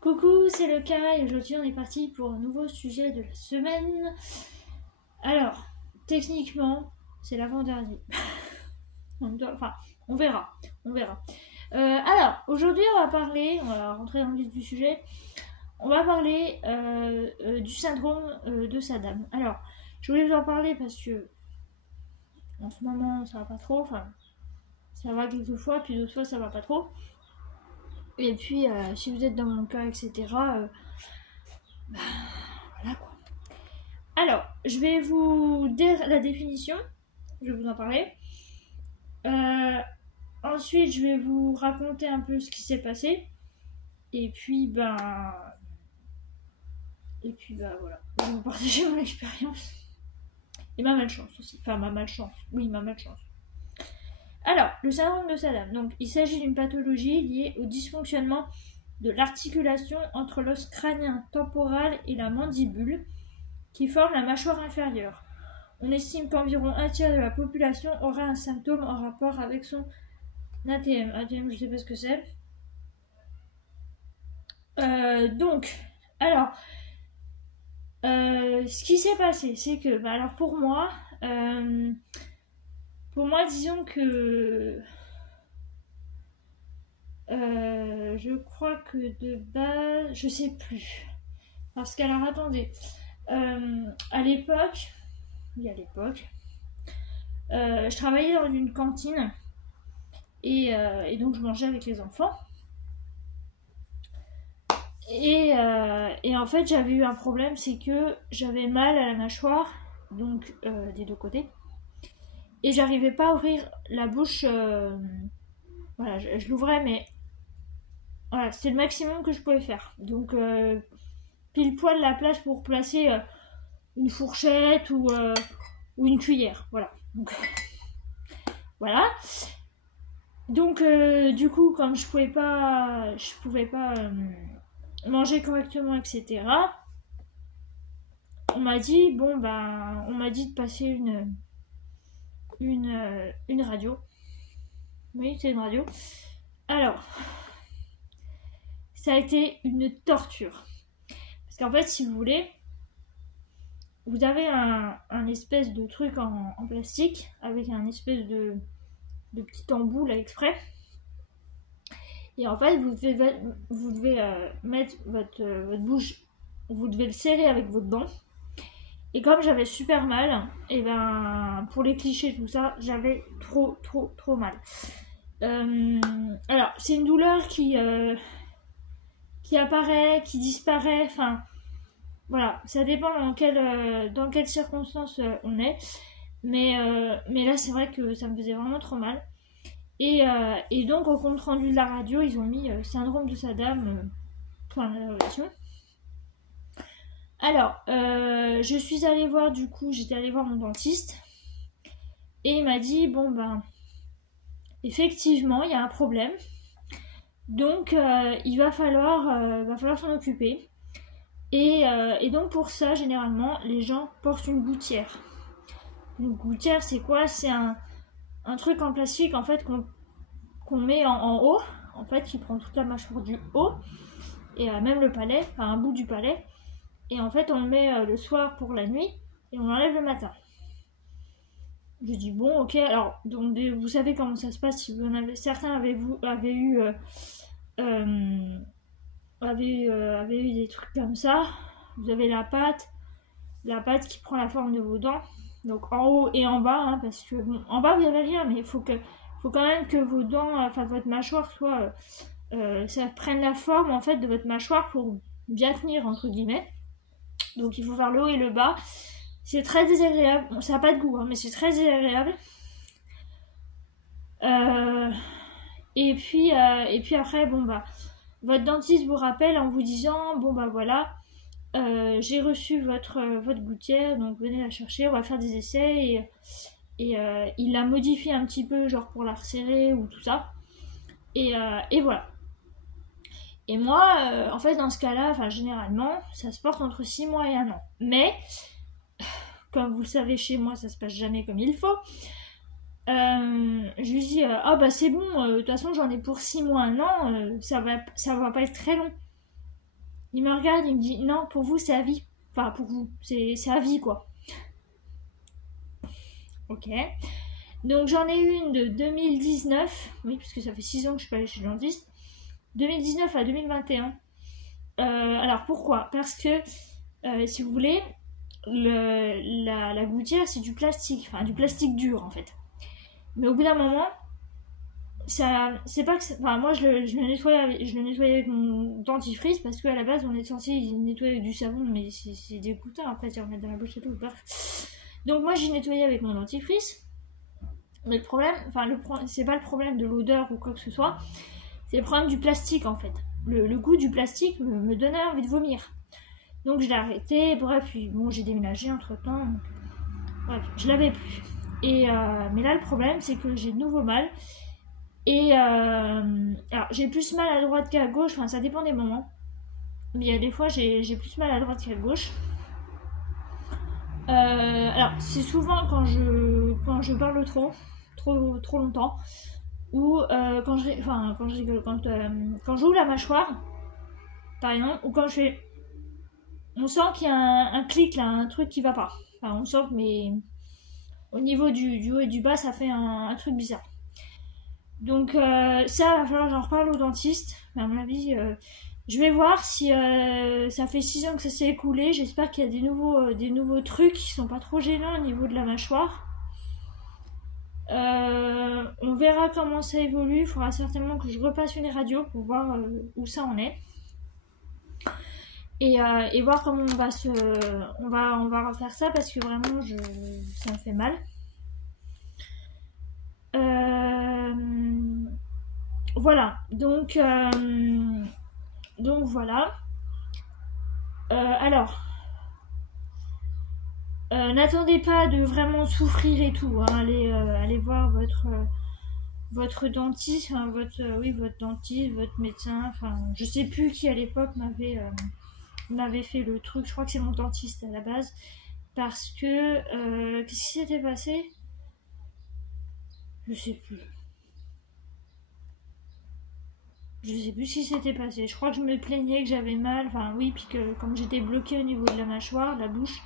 Coucou, c'est le cas et aujourd'hui on est parti pour un nouveau sujet de la semaine. Alors, techniquement, c'est l'avant-dernier. Enfin, on verra. Alors, aujourd'hui on va rentrer dans le vif du sujet. On va parler du syndrome de Saddam. Alors, je voulais vous en parler parce que en ce moment ça va pas trop, enfin, ça va quelques fois, puis d'autres fois ça va pas trop. Et puis, si vous êtes dans mon cas, etc., voilà quoi. Alors, je vais vous dire la définition, je vais vous en parler. Ensuite, je vais vous raconter un peu ce qui s'est passé. Et puis, voilà. Je vais vous partager mon expérience. Et ma malchance aussi. Enfin, ma malchance. Oui, ma malchance. Alors, le syndrome de Saddam. Donc, il s'agit d'une pathologie liée au dysfonctionnement de l'articulation entre l'os crânien temporal et la mandibule qui forme la mâchoire inférieure. On estime qu'environ un tiers de la population aura un symptôme en rapport avec son ATM. ATM, je sais pas ce que c'est. Ce qui s'est passé, c'est que, alors pour moi, disons que je crois que de base, je sais plus. Parce qu'alors, attendez, à l'époque, je travaillais dans une cantine et donc je mangeais avec les enfants. Et en fait, j'avais eu un problème, c'est que j'avais mal à la mâchoire, donc des deux côtés, et j'arrivais pas à ouvrir la bouche. Voilà, je l'ouvrais, mais voilà, c'était le maximum que je pouvais faire. Donc, pile poil la place pour placer une fourchette ou une cuillère. Voilà. Donc, voilà. Donc, du coup, comme je pouvais pas manger correctement, etc. On m'a dit de passer une radio. Oui, c'est une radio. Alors, ça a été une torture. Parce qu'en fait, si vous voulez, vous avez un espèce de truc en plastique avec un espèce de petit embout là exprès. Et en fait, vous devez mettre votre bouche, vous devez le serrer avec votre dent. Et comme j'avais super mal, et pour les clichés tout ça, j'avais trop mal. Alors, c'est une douleur qui apparaît, qui disparaît, enfin, voilà, ça dépend dans quelles circonstances on est. Mais là, c'est vrai que ça me faisait vraiment trop mal. Et donc, au compte rendu de la radio, ils ont mis syndrome de Saddam, point d'interrogation. Alors, j'étais allée voir mon dentiste. Et il m'a dit, effectivement, il y a un problème. Donc, il va falloir s'en occuper. Et donc, pour ça, généralement, les gens portent une gouttière. Une gouttière, c'est quoi? C'est un truc en plastique, en fait, qu'on met en haut, en fait, qui prend toute la mâchoire du haut, et même le palais, enfin, un bout du palais. Et en fait, on le met le soir pour la nuit, et on l'enlève le matin. Je dis bon, ok. Alors, donc, vous savez comment ça se passe. Si vous en avez, certains avaient eu des trucs comme ça. Vous avez la pâte qui prend la forme de vos dents. Donc en haut et en bas, hein, parce que en bas vous n'avez rien, mais il faut quand même que vos dents, enfin votre mâchoire soit, ça prenne la forme en fait de votre mâchoire pour bien tenir entre guillemets. Donc il faut faire le haut et le bas. C'est très désagréable. Bon, ça n'a pas de goût, hein, mais c'est très désagréable. Et puis après, votre dentiste vous rappelle en vous disant, voilà, j'ai reçu votre gouttière, donc venez la chercher, on va faire des essais. Et il la modifie un petit peu, genre pour la resserrer ou tout ça. Et voilà. Et moi, en fait, dans ce cas-là, généralement, ça se porte entre 6 mois et 1 an. Mais, comme vous le savez, chez moi, ça se passe jamais comme il faut. Je lui dis, c'est bon, de toute façon, j'en ai pour 6 mois, 1 an, ça va pas être très long. Il me regarde, il me dit non, pour vous c'est à vie. Enfin, pour vous, c'est à vie quoi. Ok. Donc j'en ai une de 2019, oui, parce que ça fait 6 ans que je suis pas allée chez le dentiste. 2019 à 2021. Alors pourquoi? Parce que, si vous voulez, la gouttière c'est du plastique, enfin du plastique dur en fait. Mais au bout d'un moment, ça, c'est pas que enfin moi je le nettoyais avec mon dentifrice parce qu'à la base on est censé nettoyer avec du savon, mais c'est dégoûtant après tu remettre dans la bouche et tout. Bref. Donc moi j'ai nettoyé avec mon dentifrice. Mais le problème, c'est pas le problème de l'odeur ou quoi que ce soit, c'est le problème du plastique en fait. Le goût du plastique me donnait envie de vomir. Donc je l'ai arrêté, bref, puis bon, j'ai déménagé entre temps. Bref, je l'avais plus. Mais là, le problème, c'est que j'ai de nouveau mal. Alors, j'ai plus mal à droite qu'à gauche, enfin, ça dépend des moments. Mais il y a des fois, j'ai plus mal à droite qu'à gauche. Alors, c'est souvent quand je parle trop longtemps. Ou quand j'ouvre la mâchoire, par exemple, ou quand je fais. On sent qu'il y a un clic là, un truc qui va pas. Enfin, on sent que au niveau du haut et du bas, ça fait un truc bizarre. Donc ça, il va falloir que j'en reparle au dentiste. Mais à mon avis, je vais voir si ça fait 6 ans que ça s'est écoulé. J'espère qu'il y a des nouveaux trucs qui sont pas trop gênants au niveau de la mâchoire. On verra comment ça évolue. Il faudra certainement que je repasse une radio pour voir où ça en est. Et voir comment on va refaire ça parce que vraiment ça me fait mal. Voilà, donc voilà. Alors, n'attendez pas de vraiment souffrir et tout, hein. Allez voir votre dentiste, enfin, votre dentiste, votre médecin, enfin je sais plus qui à l'époque m'avait fait le truc, je crois que c'est mon dentiste à la base, parce que qu'est-ce qui s'était passé? Je sais plus ce qui s'était passé. Je crois que je me plaignais que j'avais mal, enfin oui, puis que comme j'étais bloquée au niveau de la mâchoire, la bouche,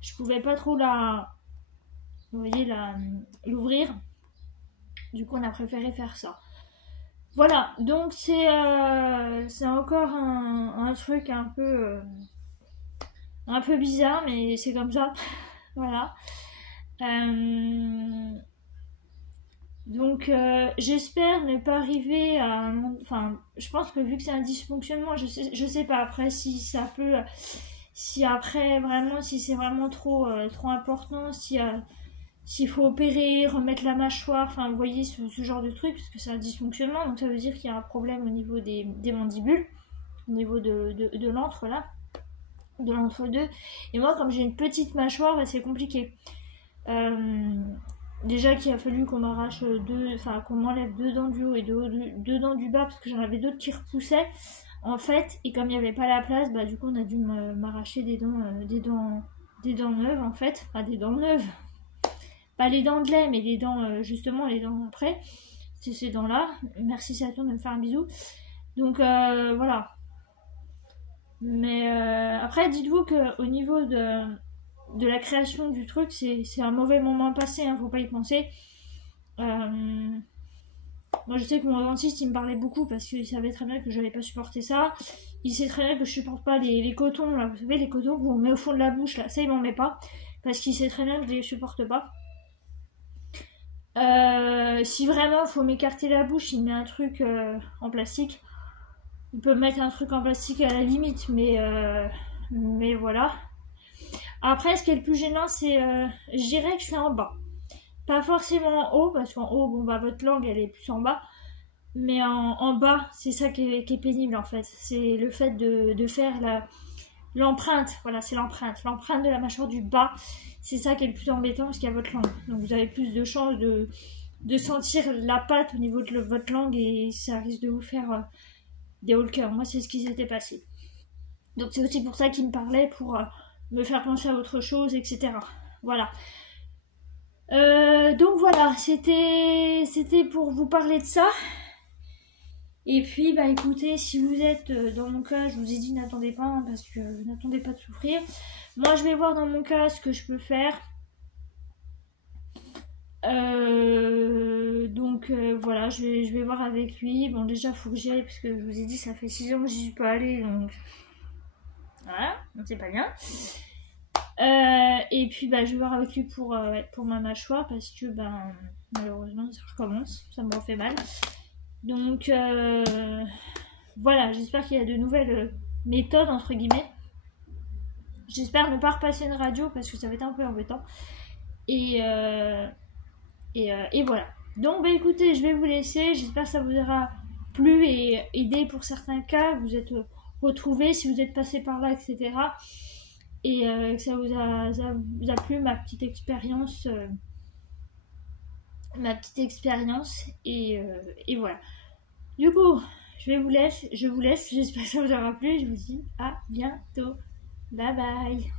je pouvais pas trop l'ouvrir. Du coup on a préféré faire ça. Voilà, donc c'est encore un truc un peu bizarre, mais c'est comme ça. Voilà. Donc j'espère ne pas arriver à... Enfin, je pense que vu que c'est un dysfonctionnement, je sais pas après si ça peut... Si après vraiment, si c'est vraiment trop important, s'il faut opérer, remettre la mâchoire, enfin vous voyez ce genre de truc, parce que c'est un dysfonctionnement, donc ça veut dire qu'il y a un problème au niveau des mandibules, au niveau de l'entre là, de l'entre-deux. Et moi comme j'ai une petite mâchoire, bah, c'est compliqué. Déjà qu'il a fallu qu'on m'arrache qu'on m'enlève 2 dents du haut et 2 dents du bas parce que j'en avais d'autres qui repoussaient en fait, et comme il n'y avait pas la place, bah du coup on a dû m'arracher des dents neuves en fait, enfin des dents neuves, pas les dents de lait mais les dents justement les dents après, c'est ces dents là. Merci Saturne de me faire un bisou. Donc voilà. Mais après dites-vous que au niveau de la création du truc, c'est un mauvais moment passé, hein, faut pas y penser. Moi je sais que mon dentiste il me parlait beaucoup parce qu'il savait très bien que j'avais pas supporté ça. Il sait très bien que je supporte pas les cotons là, vous savez les cotons qu'on met au fond de la bouche là, ça il m'en met pas parce qu'il sait très bien que je les supporte pas. Si vraiment faut m'écarter la bouche, il met un truc en plastique. Il peut mettre un truc en plastique à la limite, mais voilà. Après, ce qui est le plus gênant, c'est, je dirais que c'est en bas. Pas forcément en haut, parce qu'en haut, bon bah votre langue elle est plus en bas. Mais en bas, c'est ça qui est pénible en fait. C'est le fait de faire l'empreinte. Voilà, c'est l'empreinte. L'empreinte de la mâchoire du bas. C'est ça qui est le plus embêtant parce qu'il y a votre langue. Donc vous avez plus de chances de sentir la pâte au niveau de votre langue et ça risque de vous faire des hauts le cœur. Moi, c'est ce qui s'était passé. Donc c'est aussi pour ça qu'il me parlait, pour me faire penser à autre chose, etc. Voilà. Donc voilà, c'était pour vous parler de ça. Et puis bah écoutez, si vous êtes dans mon cas, je vous ai dit n'attendez pas hein, parce que n'attendez pas de souffrir. Moi je vais voir dans mon cas ce que je peux faire. Voilà, je vais voir avec lui. Bon déjà il faut que j'y aille parce que je vous ai dit ça fait 6 ans que j'y suis pas allée donc voilà, donc c'est pas bien. Et puis bah je vais voir avec lui pour ma mâchoire parce que ben malheureusement ça recommence, ça me refait mal. Donc voilà, j'espère qu'il y a de nouvelles méthodes entre guillemets. J'espère ne pas repasser une radio parce que ça va être un peu embêtant. Et voilà. Donc bah écoutez, je vais vous laisser. J'espère que ça vous aura plu et aidé pour certains cas. Vous êtes retrouvés si vous êtes passé par là, etc. Et que ça vous a plu ma petite expérience. Et voilà. Du coup, je vous laisse. J'espère que ça vous aura plu. Je vous dis à bientôt. Bye bye.